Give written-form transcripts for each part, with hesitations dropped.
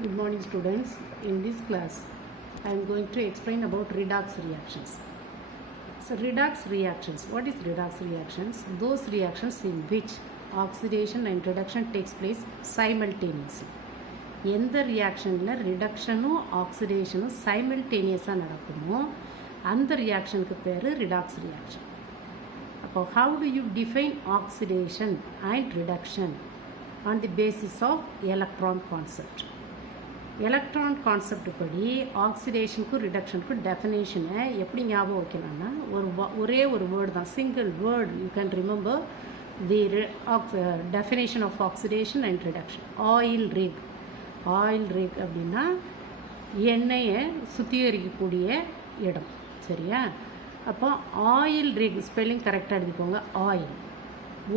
Good morning students. In this class I am going to explain about redox reactions. So redox reactions, what is redox reactions? Those reactions in which oxidation and reduction takes place simultaneously. எந்த ரியாக்ஷனில் ரிடக்ஷனும் ஆக்சிடேஷனும் சைமல்டேனியஸாக நடக்குமோ அந்த ரியாக்ஷனுக்கு பேர் redox reaction. அப்போ how do you define oxidation and reduction on the basis of electron concept? Electron concept படி ஆக்சிடேஷனுக்கும் ரிடக்ஷனுக்கும் டெஃபினேஷனை எப்படி ஞாபகம் வைக்கலாம்னா ஒரே ஒரு வேர்டு தான், single word. You can remember the definition of oxidation and reduction. Oil rig அப்படின்னா எண்ணெயை சுத்திகரிக்கக்கூடிய இடம், சரியா? அப்போ ஆயில் ரிக் ஸ்பெல்லிங் கரெக்டாக எழுதிக்கோங்க. Oil,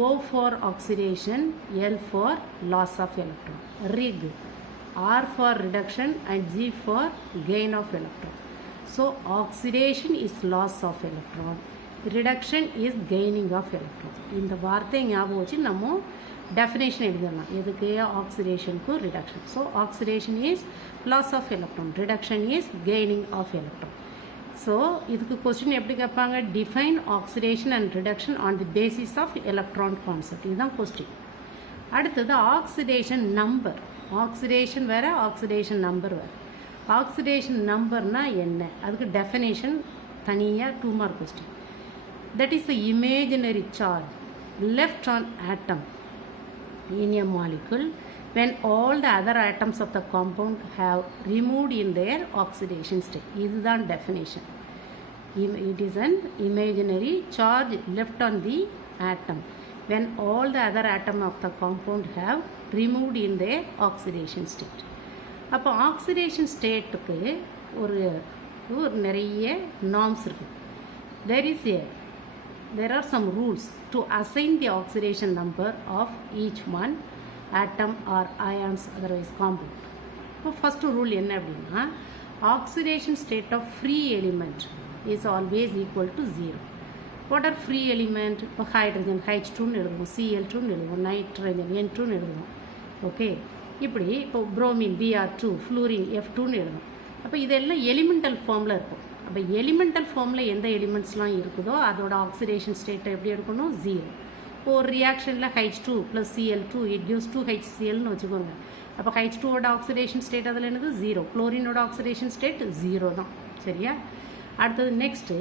O for oxidation, L for loss of electron. Rig, R for reduction and G for gain of electron. So oxidation is loss of electron, reduction is gaining of electron. இந்த வார்த்தை ஞாபகம் வச்சு நம்ம definition எழுதலாம். எதுக்கு? ஆக்சிடேஷனுக்கு reduction. So oxidation is loss of electron, reduction is gaining of electron. So இதுக்கு question எப்படி கேட்பாங்க? Define oxidation and reduction on the basis of electron concept. இதுதான் கொஸ்டின். அடுத்தது ஆக்சிடேஷன் நம்பர். ஆக்சிடேஷன் வேறு, ஆக்சிடேஷன் நம்பர் வேறு. ஆக்சிடேஷன் நம்பர்னால் என்ன? அதுக்கு டெஃபினேஷன் தனியாக 2 mark question. That is the imaginary charge left on atom in a molecule when all the other atoms of the compound have removed in their oxidation state. இதுதான் definition. It is an imaginary charge left on the atom when all the other atoms of the compound have removed in their oxidation state. அப்போ oxidation stateக்கு ஒரு நிறைய norms இருக்குது. There are some rules to assign the oxidation number of each one atom or ions, otherwise compound. So first rule என்ன அப்படின்னா, oxidation state of free element is always equal to 0. What are free element? இப்போ hydrogen H2ன்னு எழுதுவோம், Cl2ன்னு எழுதுவோம், nitrogen N2ன்னு எழுதுவோம். Okay, இப்படி இப்போ bromine Br2, fluorine F2ன்னு எழுதுவோம். அப்போ இதெல்லாம் எலிமெண்டல் ஃபார்மில் இருக்கும். அப்போ எலிமெண்டல் ஃபார்மில் எந்த எலிமெண்ட்ஸ்லாம் இருக்குதோ அதோட ஆக்சிடேஷன் ஸ்டேட்டை எப்படி எடுக்கணும்? 0. இப்போ ஒரு ரியாக்ஷனில் H2 + Cl2 இட் கிவ்ஸ் 2HClன்னு வச்சுக்கோங்க. அப்போ H2ஓட ஆக்சிடேஷன் ஸ்டேட் அதில் என்னது? 0. குளோரினோட ஆக்சிடேஷன் ஸ்டேட் 0 தான், சரியா? அடுத்தது next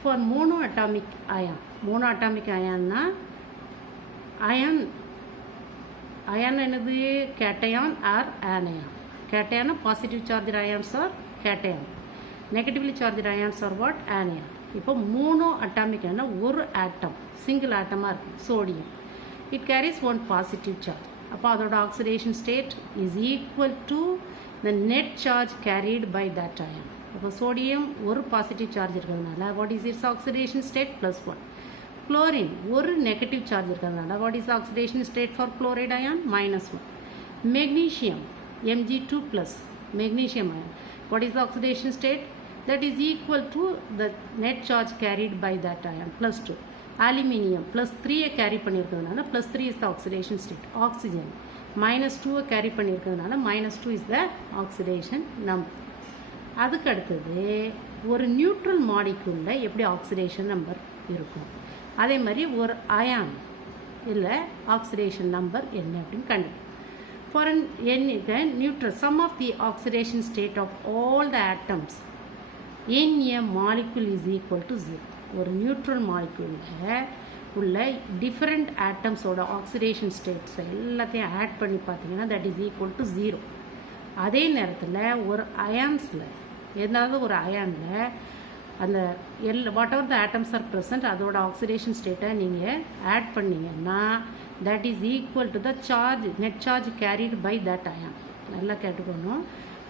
for mono atomic ion. Mono atomic அயான்னா அயான் என்னது? Cation or anion. கேட்டயானா positive charge ions are cation, negatively charge ions are what? Anion. இப்போ மோனோ அட்டாமிக்னா ஒரு ஆட்டம், சிங்கிள் ஆட்டமாக இருக்குது, sodium. It carries 1 positive charge. அப்போ அதோட oxidation state is equal to the net charge carried by that ion. அப்போ sodium ஒரு positive charge இருக்கிறதுனால what is its oxidation state? +1. Chlorine ஒரு நெகட்டிவ் சார்ஜ் இருக்கிறதுனால what is oxidation state for chloride ion? -1. Magnesium Mg2+, magnesium ion, what is the oxidation state? That is equal to the net charge carried by that ion, +2. Aluminium +3 carry பண்ணியிருக்கிறதுனால +3 is the oxidation state. Oxygen -2 carry பண்ணியிருக்கிறதுனால -2 is the oxidation number. அதுக்கு அடுத்தது ஒரு neutral மாலிக்யூலில் எப்படி oxidation number இருக்கும், அதே மாதிரி ஒரு ion இல்லை oxidation number என்ன அப்படின்னு கண்டுபிடிக்கும். For an neutral, sum of the oxidation state of all the atoms in a molecule is equal to 0. ஒரு நியூட்ரல் மாலிக்யூலில் உள்ள டிஃப்ரெண்ட் ஆட்டம்ஸோட ஆக்சிடேஷன் ஸ்டேட்ஸ் எல்லாத்தையும் ஆட் பண்ணி பார்த்தீங்கன்னா தட் இஸ் ஈக்குவல் டு 0. அதே நேரத்தில் ஒரு அயான்ஸில் ஏதாவது ஒரு அயானில் அந்த what ever the atoms are present அதோட ஆக்சிடேஷன் ஸ்டேட்டை நீங்கள் ஆட் பண்ணிங்கன்னா that is equal to the charge, net charge carried by that ion. நல்லா கேட்டுக்கணும்.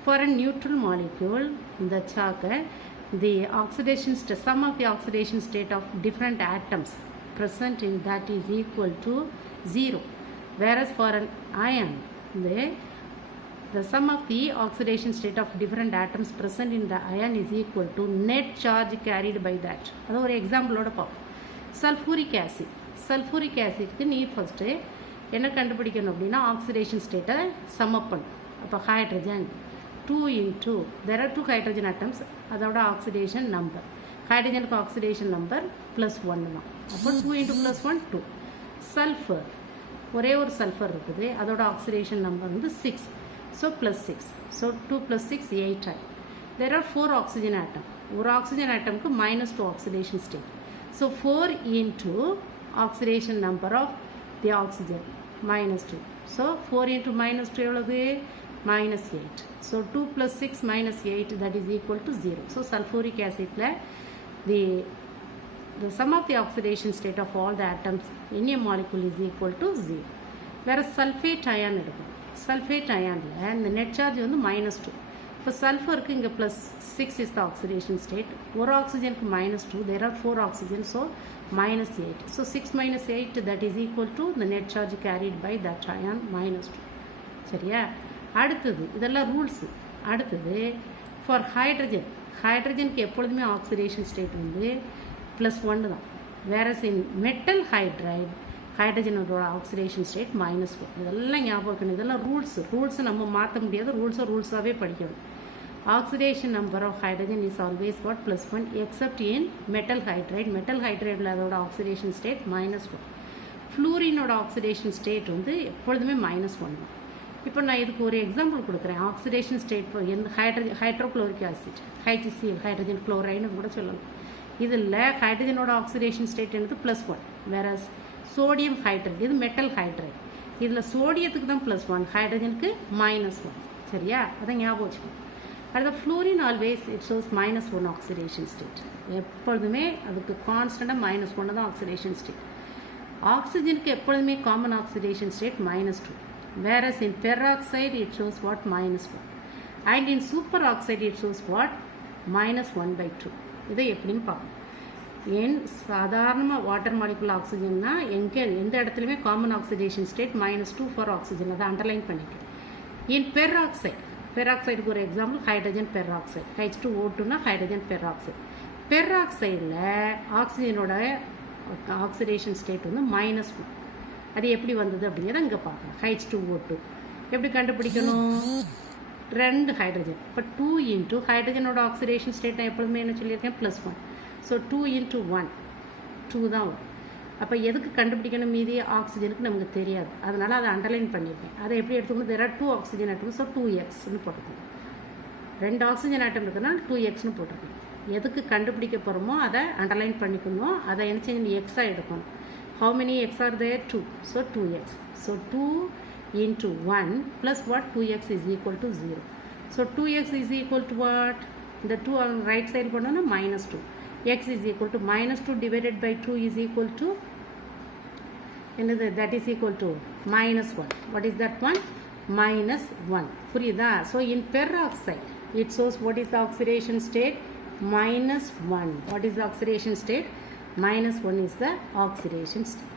For a neutral molecule, the oxidation sum of the oxidation state of different atoms present in that is equal to 0. Whereas for an ion, the sum of the oxidation state of different atoms present in the ion is equal to net charge carried by that. அது ஒரு எக்ஸாம்பிளோட பார்ப்போம். Sulphuric acid. Sulphuric ஆசிட்க்கு நீ first என்ன கண்டுபிடிக்கணும் அப்படின்னா oxidation ஸ்டேட்டை sum up பண்ணும். அப்போ hydrogen 2 into there are 2 hydrogen atoms அதோட oxidation number ஹைட்ரஜனுக்கு oxidation number +1 தான் அப்போ 2 into +1 2 சல்ஃபர் ஒரே ஒரு சல்ஃபர் இருக்குது அதோட oxidation number வந்து 6 so +6 so 2 + 6 8 there are 4 oxygen atom ஒரு oxygen atomக்கு -2 oxidation state so 4 into oxidation number of the oxygen -2 so 4 into -2 எவ்வளவு -8 so 2 + 6 -8 that is equal to 0 so sulfuric acid the sum of the oxidation state of all the atoms in a molecule is equal to 0 whereas sulfate ion எடுக்கும் sulfate ionல இந்த net charge வந்து -2 இப்போ சல்ஃபருக்கு இங்கே +6 is the oxidation state ஒரு ஆக்சிஜனுக்கு -2 there are 4 oxygen so -8 so 6 - 8 that is equal to the net charge carried by that ion -2 சரியா அடுத்தது இதெல்லாம் rules அடுத்தது ஃபார் ஹைட்ரஜனுக்கு எப்பொழுதுமே ஆக்சிடேஷன் ஸ்டேட் வந்து +1 தான் வேறஸ் இன் மெட்டல் ஹைட்ரஜனோட ஆக்சிடேஷன் ஸ்டேட் -1 இதெல்லாம் ஞாபகம் இருக்கணும் இதெல்லாம் ரூல்ஸ் நம்ம மாற்ற முடியாது ரூல்ஸாகவே படிக்கணும் oxidation number of hydrogen is always what +1 except in metal ஹைட்ரைடில் அதோட ஆக்சிடேஷன் ஸ்டேட் -1 ஃப்ளூரினோட ஆக்சிடேஷன் ஸ்டேட் வந்து எப்பொழுதுமே -1 தான் இப்போ நான் இதுக்கு ஒரு எக்ஸாம்பிள் கொடுக்குறேன் ஆக்சிடேஷன் ஸ்டேட் எந்த ஹைட்ரோக்ளோரிக் ஆசிட் HCl ஹைட்ரஜன் குளோரைடுன்னு கூட சொல்லலாம் இதில் ஹைட்ரஜனோட ஆக்சிடேஷன் ஸ்டேட் என்னது +1 வேற சோடியம் ஹைட்ரைட் இது மெட்டல் ஹைட்ரைட் இதில் சோடியத்துக்கு தான் +1 ஹைட்ரஜனுக்கு -1 சரியா அதை ஞாபகம் வச்சுக்கணும் அடுத்த fluorine always it shows -1 oxidation state எப்பொழுதுமே அதுக்கு கான்ஸ்டண்ட்டாக -1 தான் ஆக்சிடேஷன் ஸ்டேட் ஆக்சிஜனுக்கு எப்பொழுதுமே common oxidation state -2 whereas in peroxide it shows what -1 and in superoxide it shows what -1/2 இதை எப்படின்னு பார்க்கணும் ஏன் சாதாரணமாக வாட்டர் மாலிகுலர் ஆக்சிஜன்னா எந்த இடத்துலையுமே common oxidation state -2 for oxygen அதை அண்டர்லைன் பண்ணிக்கிறேன் இன் பெராக்சைடுக்கு ஒரு எக்ஸாம்பிள் ஹைட்ரஜன் பெராக்சைடு H2O2னா ஹைட்ரஜன் பெராக்சைடில் ஆக்சிஜனோட ஆக்சிடேஷன் ஸ்டேட் வந்து -1 அது எப்படி வந்தது அப்படிங்கிறத இங்கே பார்க்கலாம் H2O2 எப்படி கண்டுபிடிக்கணும் 2 ஹைட்ரஜன் இப்போ 2 into ஹைட்ரஜனோட ஆக்சிடேஷன் ஸ்டேட் நான் எப்பொழுதுமே என்ன சொல்லியிருக்கேன் +1 ஸோ 2 into 1 2 தான் வரும் அப்போ எதுக்கு கண்டுபிடிக்கணும் மீதி ஆக்சிஜனுக்கு நமக்கு தெரியாது அதனால் அதை அண்டர்லைன் பண்ணியிருக்கேன் அதை எப்படி எடுத்துக்கணும் there are 2 oxygen atoms so 2xன்னு போட்டுக்கணும் 2 ஆக்சிஜன் ஆட்டம் இருக்குன்னா 2xன்னு போட்டுக்கணும் எதுக்கு கண்டுபிடிக்க போகிறோமோ அதை அண்டர்லைன் பண்ணிக்கணும் அதை என்ன செய்யணும் எக்ஸாக எடுக்கணும் how many x are there 2 so 2x so 2 into 1 plus what 2x is equal to 0 so 2x is equal to what the 2 on right side பண்ணோம்னா -2 x is equal to -2 divided by 2 is equal to that is equal to -1 what is that one -1 புரியுதா so in peroxide it shows what is the oxidation state -1 what is the oxidation state -1 is the oxidation state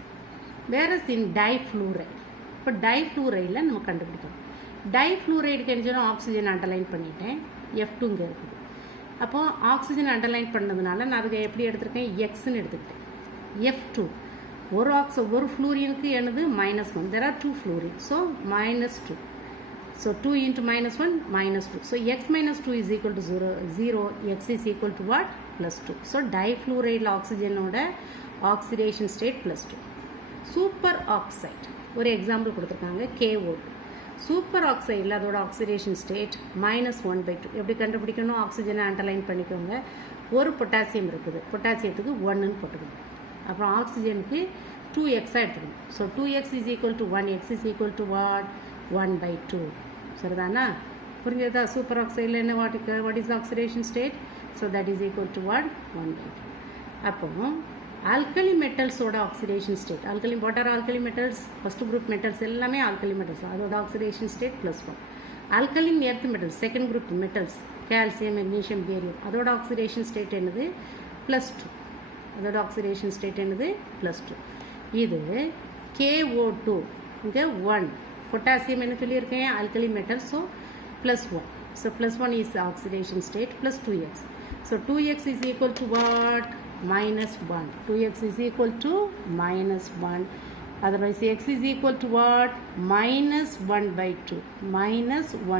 whereas in difluoride இப்போ டைஃப்ளூரைடில் நம்ம கண்டுபிடிக்கணும் டைஃப்ளூரைடுக்கு என்ன oxygen underline பண்ணிட்டேன் F2 இங்கே இருக்குது அப்போது oxygen underline பண்ணதுனால நான் அதுக்கு எப்படி எடுத்திருக்கேன் எக்ஸ்ன்னு எடுத்துக்கிட்டேன் F2 ஒரு ஃப்ளூரியனுக்கு என்னது -1 there are 2 fluorine so -2 so 2 into -1 -2 so x - 2 is equal to 0 x is equal to what +2 so difluoride oxygenோட oxidation state +2 super oxide ஒரு எக்ஸாம்பிள் கொடுத்துருக்காங்க KO2 சூப்பர் ஆக்சைடில் அதோட ஆக்சிடேஷன் ஸ்டேட் -1/2 எப்படி கண்டுபிடிக்கணும் ஆக்சிஜனை அண்டர்லைன் பண்ணிக்கோங்க ஒரு பொட்டாசியம் இருக்குது பொட்டாசியத்துக்கு 1ன்னு போட்டுக்கணும் அப்புறம் ஆக்சிஜனுக்கு 2xஆக எடுத்துக்கணும் so 2x is equal to 1 x is equal to what 1/2 சரிதானா புரிஞ்சதா சூப்பர் ஆக்சைடில் என்ன what is oxidation state so that is equal to what 1/2 அப்போ ஆல்கலி மெட்டல்ஸோட oxidation state what are alkali metals first group metals எல்லாமே alkali metals அதோட oxidation state +1 alkaline earth metals second group metals calcium magnesium barium அதோட oxidation state என்னது +2 அதோட oxidation state என்னது +2 இது KO2 இங்கே 1 பொட்டாசியம் என்ன சொல்லியிருக்கேன் alkali metal so +1 so +1 is the oxidation state plus 2x so 2x is equal to what -1 2x is equal to -1 Otherwise x is equal to what? Minus 1 by 2. Minus 1